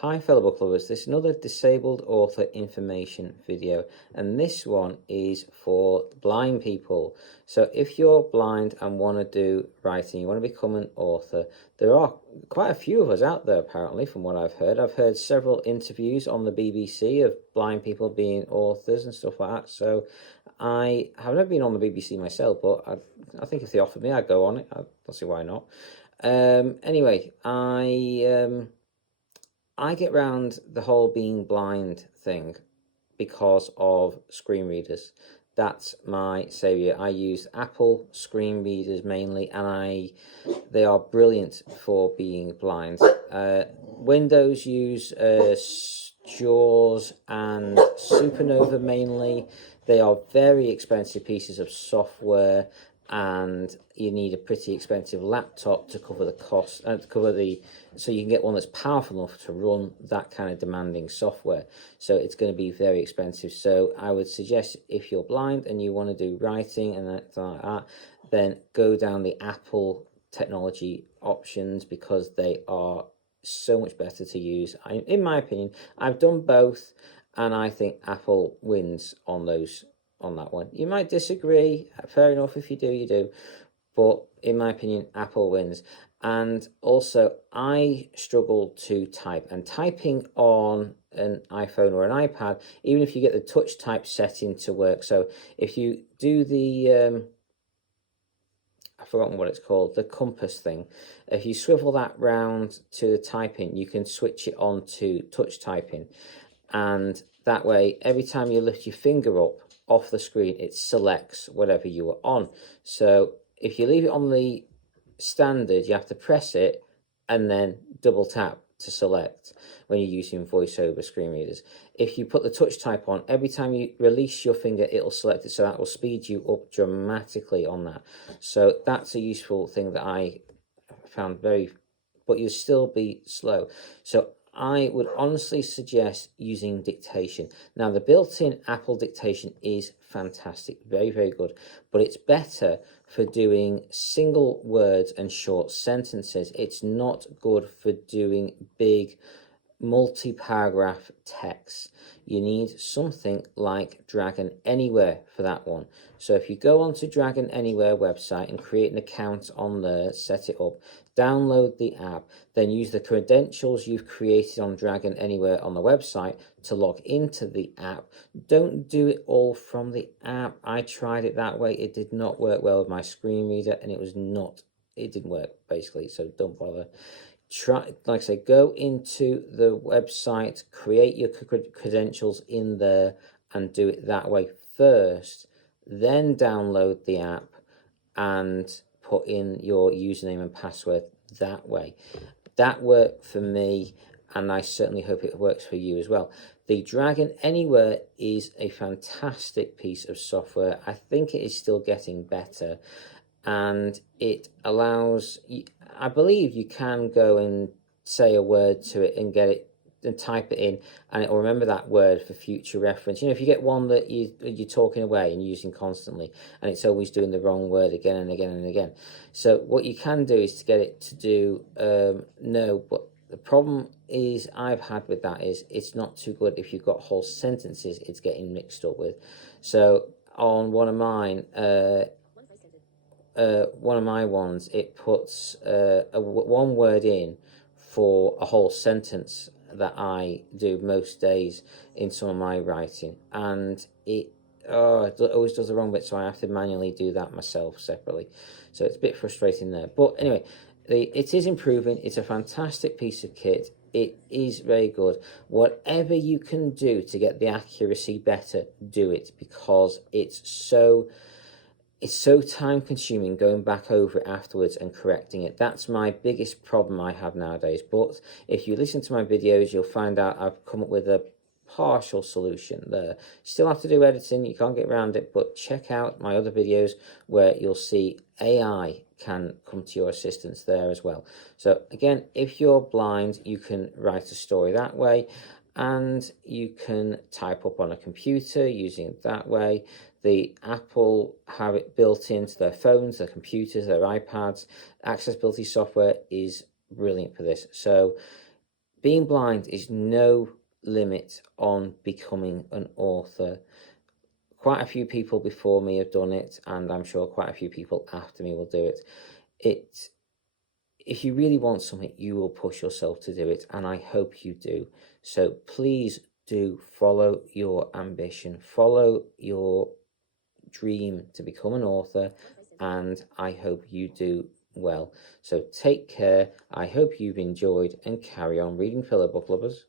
Hi fellow book lovers, this is another disabled author information video, and this one is for blind people. So if you're blind and want to do writing, you want to become an author, there are quite a few of us out there apparently from what I've heard. I've heard several interviews on the BBC of blind people being authors and stuff like that. So I have never been on the BBC myself, but I think if they offered me, I'd go on it. I'll see why not. Anyway, I get round the whole being blind thing because of screen readers. That's my saviour. I use Apple screen readers mainly, and they are brilliant for being blind. Windows use JAWS and Supernova mainly. They are very expensive pieces of software, and you need a pretty expensive laptop to cover the cost and so you can get one that's powerful enough to run that kind of demanding software. So it's going to be very expensive. So I would suggest, if you're blind and you want to do writing and that like that, then go down the Apple technology options, because they are so much better to use. In my opinion, I've done both, and I think Apple wins on that one. You might disagree, fair enough. If you do, you do, but in my opinion, Apple wins. And also, I struggle to type, and typing on an iPhone or an iPad, even if you get the touch type setting to work. So if you do the I've forgotten what it's called, the compass thing. If you swivel that round to the typing, you can switch it on to touch typing, and that way, every time you lift your finger up off the screen, it selects whatever you are on. So if you leave it on the standard, you have to press it and then double tap to select when you're using voiceover screen readers. If you put the touch type on, every time you release your finger, it'll select it, so that will speed you up dramatically on that. So that's a useful thing that I found but you'll still be slow. So I would honestly suggest using dictation. Now, the built-in Apple dictation is fantastic, very, very good, but it's better for doing single words and short sentences. It's not good for doing big multi-paragraph text. You need something like Dragon Anywhere for that one. So if you go onto Dragon Anywhere website and create an account on there, set it up, download the app, then use the credentials you've created on Dragon Anywhere on the website to log into the app. Don't do it all from the app. I tried it that way. It did not work well with my screen reader, and it didn't work basically, so don't bother. Try, like I say, go into the website, create your credentials in there, and do it that way first. Then download the app and put in your username and password that way. That worked for me, and I certainly hope it works for you as well. The Dragon Anywhere is a fantastic piece of software. I think it is still getting better, and it allows, I believe you can go and say a word to it and get it and type it in, and it will remember that word for future reference. You know, if you get one that you're talking away and using constantly, and it's always doing the wrong word again and again and again. So what you can do is to get it to do no, but the problem is I've had with that is it's not too good if you've got whole sentences it's getting mixed up with. So on one of mine, one of my ones, it puts one word in for a whole sentence that I do most days in some of my writing, and it always does the wrong bit, so I have to manually do that myself separately. So it's a bit frustrating there. But anyway, it is improving. It's a fantastic piece of kit. It is very good. Whatever you can do to get the accuracy better, do it, because it's so time consuming going back over it afterwards and correcting it. That's my biggest problem I have nowadays. But if you listen to my videos, you'll find out I've come up with a partial solution there. Still have to do editing, you can't get around it, but check out my other videos where you'll see AI can come to your assistance there as well. So again, if you're blind, you can write a story that way, and you can type up on a computer using it that way. The Apple have it built into their phones, their computers, their iPads. Accessibility software is brilliant for this. So being blind is no limit on becoming an author. Quite a few people before me have done it, and I'm sure quite a few people after me will do it. If you really want something, you will push yourself to do it, and I hope you do. So please do follow your ambition, follow your dream to become an author, and I hope you do well. So take care. I hope you've enjoyed, and carry on reading, fellow book lovers.